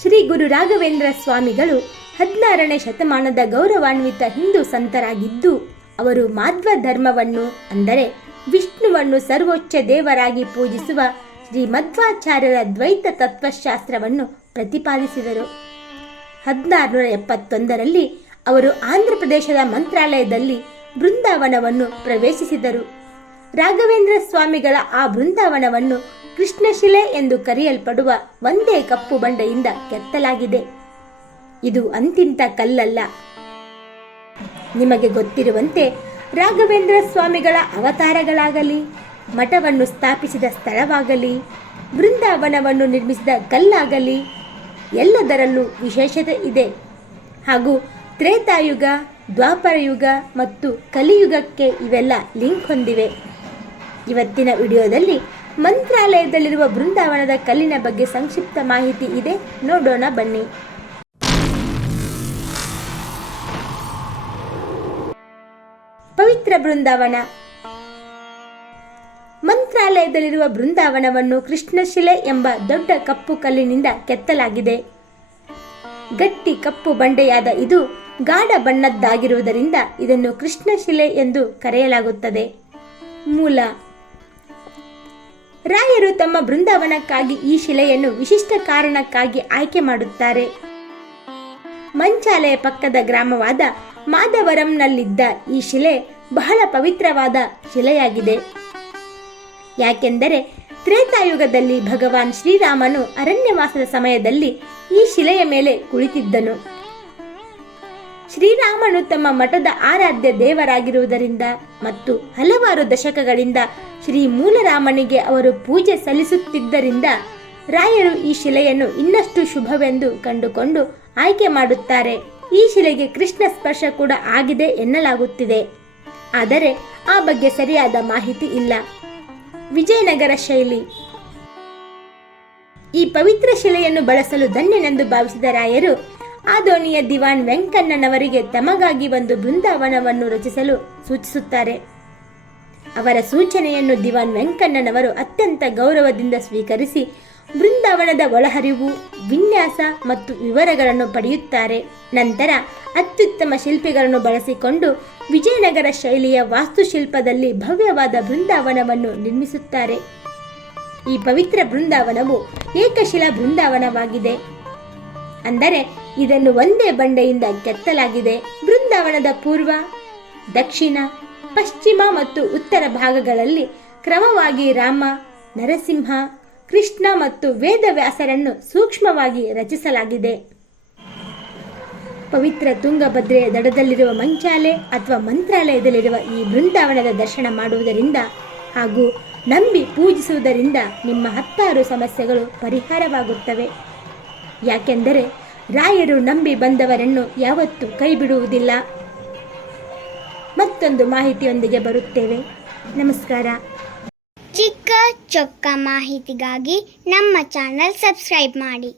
ಶ್ರೀ ಗುರು ರಾಘವೇಂದ್ರ ಸ್ವಾಮಿಗಳು ಹದಿನಾರನೇ ಶತಮಾನದ ಗೌರವಾನ್ವಿತ ಹಿಂದೂ ಸಂತರಾಗಿದ್ದು, ಅವರು ಮಾಧ್ವ ಧರ್ಮವನ್ನು ಅಂದರೆ ವಿಷ್ಣುವನ್ನು ಸರ್ವೋಚ್ಚ ದೇವರಾಗಿ ಪೂಜಿಸುವ ಶ್ರೀ ಮಧ್ವಾಚಾರ್ಯರ ದ್ವೈತ ತತ್ವಶಾಸ್ತ್ರವನ್ನು ಪ್ರತಿಪಾದಿಸಿದರು. ಹದಿನಾರುನೂರ ಎಪ್ಪತ್ತೊಂದರಲ್ಲಿ ಅವರು ಆಂಧ್ರಪ್ರದೇಶದ ಮಂತ್ರಾಲಯದಲ್ಲಿ ಬೃಂದಾವನವನ್ನು ಪ್ರವೇಶಿಸಿದರು. ರಾಘವೇಂದ್ರ ಸ್ವಾಮಿಗಳ ಆ ಬೃಂದಾವನವನ್ನು ಕೃಷ್ಣಶಿಲೆ ಎಂದು ಕರೆಯಲ್ಪಡುವ ಒಂದೇ ಕಪ್ಪು ಬಂಡೆಯಿಂದ ಕೆತ್ತಲಾಗಿದೆ. ಇದು ಅಂತಿಂತ ಕಲ್ಲಲ್ಲ. ನಿಮಗೆ ಗೊತ್ತಿರುವಂತೆ ರಾಘವೇಂದ್ರ ಸ್ವಾಮಿಗಳ ಅವತಾರಗಳಾಗಲಿ, ಮಠವನ್ನು ಸ್ಥಾಪಿಸಿದ ಸ್ಥಳವಾಗಲಿ ಬೃಂದಾವನವನ್ನು ನಿರ್ಮಿಸಿದ ಕಲ್ಲಾಗಲಿ, ಎಲ್ಲದರಲ್ಲೂ ವಿಶೇಷತೆ ಇದೆ. ಹಾಗೂ ತ್ರೇತಾಯುಗ, ದ್ವಾಪರಯುಗ ಮತ್ತು ಕಲಿಯುಗಕ್ಕೆ ಇವೆಲ್ಲ ಲಿಂಕ್ ಹೊಂದಿವೆ. ಇವತ್ತಿನ ವಿಡಿಯೋದಲ್ಲಿ ಮಂತ್ರಾಲಯದಲ್ಲಿರುವ ಬೃಂದಾವನದ ಕಲ್ಲಿನ ಬಗ್ಗೆ ಸಂಕ್ಷಿಪ್ತ ಮಾಹಿತಿ ಇದೆ. ನೋಡೋಣ, ಬನ್ನಿ. ಪವಿತ್ರ ಬೃಂದಾವನ. ಮಂತ್ರಾಲಯದಲ್ಲಿರುವ ಬೃಂದಾವನವನ್ನು ಕೃಷ್ಣಶಿಲೆ ಎಂಬ ದೊಡ್ಡ ಕಪ್ಪು ಕಲ್ಲಿನಿಂದ ಕೆತ್ತಲಾಗಿದೆ. ಗಟ್ಟಿ ಕಪ್ಪು ಬಂಡೆಯಾದ ಇದು ಗಾಢ ಬಣ್ಣದ್ದಾಗಿರುವುದರಿಂದ ಇದನ್ನು ಕೃಷ್ಣಶಿಲೆ ಎಂದು ಕರೆಯಲಾಗುತ್ತದೆ. ಮೂಲ ರಾಯರು ತಮ್ಮ ಬೃಂದಾವನಕ್ಕಾಗಿ ಈ ಶಿಲೆಯನ್ನು ವಿಶಿಷ್ಟ ಕಾರಣಕ್ಕಾಗಿ ಆಯ್ಕೆ ಮಾಡುತ್ತಾರೆ. ಮಂಚಾಲೆಯ ಪಕ್ಕದ ಗ್ರಾಮವಾದ ಮಾಧವರಂನಲ್ಲಿದ್ದ ಈ ಶಿಲೆ ಬಹಳ ಪವಿತ್ರವಾದ ಶಿಲೆಯಾಗಿದೆ. ಯಾಕೆಂದರೆ ತ್ರೇತಾಯುಗದಲ್ಲಿ ಭಗವಾನ್ ಶ್ರೀರಾಮನು ಅರಣ್ಯವಾಸದ ಸಮಯದಲ್ಲಿ ಈ ಶಿಲೆಯ ಮೇಲೆ ಕುಳಿತಿದ್ದನು. ಶ್ರೀರಾಮನು ತಮ್ಮ ಮಠದ ಆರಾಧ್ಯ ದೇವರಾಗಿರುವುದರಿಂದ ಮತ್ತು ಹಲವಾರು ದಶಕಗಳಿಂದ ಶ್ರೀ ಮೂಲರಾಮನಿಗೆ ಅವರು ಪೂಜೆ ಸಲ್ಲಿಸುತ್ತಿದ್ದರಿಂದ ರಾಯರು ಈ ಶಿಲೆಯನ್ನು ಇನ್ನಷ್ಟು ಶುಭವೆಂದು ಕಂಡುಕೊಂಡು ಆಯ್ಕೆ ಮಾಡುತ್ತಾರೆ. ಈ ಶಿಲೆಗೆ ಕೃಷ್ಣ ಸ್ಪರ್ಶ ಕೂಡ ಆಗಿದೆ ಎನ್ನಲಾಗುತ್ತಿದೆ. ಆದರೆ ಆ ಬಗ್ಗೆ ಸರಿಯಾದ ಮಾಹಿತಿ ಇಲ್ಲ. ವಿಜಯನಗರ ಶೈಲಿ. ಈ ಪವಿತ್ರ ಶಿಲೆಯನ್ನು ಬಳಸಲು ಧನ್ಯನೆಂದು ಭಾವಿಸಿದ ರಾಯರು ಆದೋಣಿಯ ದಿವಾನ್ ವೆಂಕಣ್ಣನವರಿಗೆ ತಮಗಾಗಿ ಒಂದು ಬೃಂದಾವನವನ್ನು ರಚಿಸಲು ಸೂಚಿಸುತ್ತಾರೆ. ಅವರ ಸೂಚನೆಯನ್ನು ದಿವಾನ್ ವೆಂಕಣ್ಣನವರು ಅತ್ಯಂತ ಗೌರವದಿಂದ ಸ್ವೀಕರಿಸಿ ಬೃಂದಾವನದ ಒಳಹರಿವು, ವಿನ್ಯಾಸ ಮತ್ತು ವಿವರಗಳನ್ನು ಪಡೆಯುತ್ತಾರೆ. ನಂತರ ಅತ್ಯುತ್ತಮ ಶಿಲ್ಪಿಗಳನ್ನು ಬಳಸಿಕೊಂಡು ವಿಜಯನಗರ ಶೈಲಿಯ ವಾಸ್ತುಶಿಲ್ಪದಲ್ಲಿ ಭವ್ಯವಾದ ಬೃಂದಾವನವನ್ನು ನಿರ್ಮಿಸುತ್ತಾರೆ. ಈ ಪವಿತ್ರ ಬೃಂದಾವನವು ಏಕಶಿಲಾ ಬೃಂದಾವನವಾಗಿದೆ. ಅಂದರೆ ಇದನ್ನು ಒಂದೇ ಬಂಡೆಯಿಂದ ಕೆತ್ತಲಾಗಿದೆ. ಬೃಂದಾವನದ ಪೂರ್ವ, ದಕ್ಷಿಣ, ಪಶ್ಚಿಮ ಮತ್ತು ಉತ್ತರ ಭಾಗಗಳಲ್ಲಿ ಕ್ರಮವಾಗಿ ರಾಮ, ನರಸಿಂಹ, ಕೃಷ್ಣ ಮತ್ತು ವೇದವ್ಯಾಸರನ್ನು ಸೂಕ್ಷ್ಮವಾಗಿ ರಚಿಸಲಾಗಿದೆ. ಪವಿತ್ರ ತುಂಗಭದ್ರೆಯ ದಡದಲ್ಲಿರುವ ಮಂಚಾಲೆ ಅಥವಾ ಮಂತ್ರಾಲಯದಲ್ಲಿರುವ ಈ ಬೃಂದಾವನದ ದರ್ಶನ ಮಾಡುವುದರಿಂದ ಹಾಗೂ ನಂಬಿ ಪೂಜಿಸುವುದರಿಂದ ನಿಮ್ಮ ಹತ್ತಾರು ಸಮಸ್ಯೆಗಳು ಪರಿಹಾರವಾಗುತ್ತವೆ. ಯಾಕೆಂದರೆ ರಾಯರು ನಂಬಿ ಬಂದವರನ್ನು ಯಾವತ್ತೂ ಕೈ ಬಿಡುವುದಿಲ್ಲ ಮತ್ತೊಂದು ಮಾಹಿತಿಯೊಂದಿಗೆ ಬರುತ್ತೇವೆ. ನಮಸ್ಕಾರ. ಚಿಕ್ಕ ಚೊಕ್ಕ ಮಾಹಿತಿಗಾಗಿ ನಮ್ಮ ಚಾನಲ್ ಸಬ್ಸ್ಕ್ರೈಬ್ ಮಾಡಿ.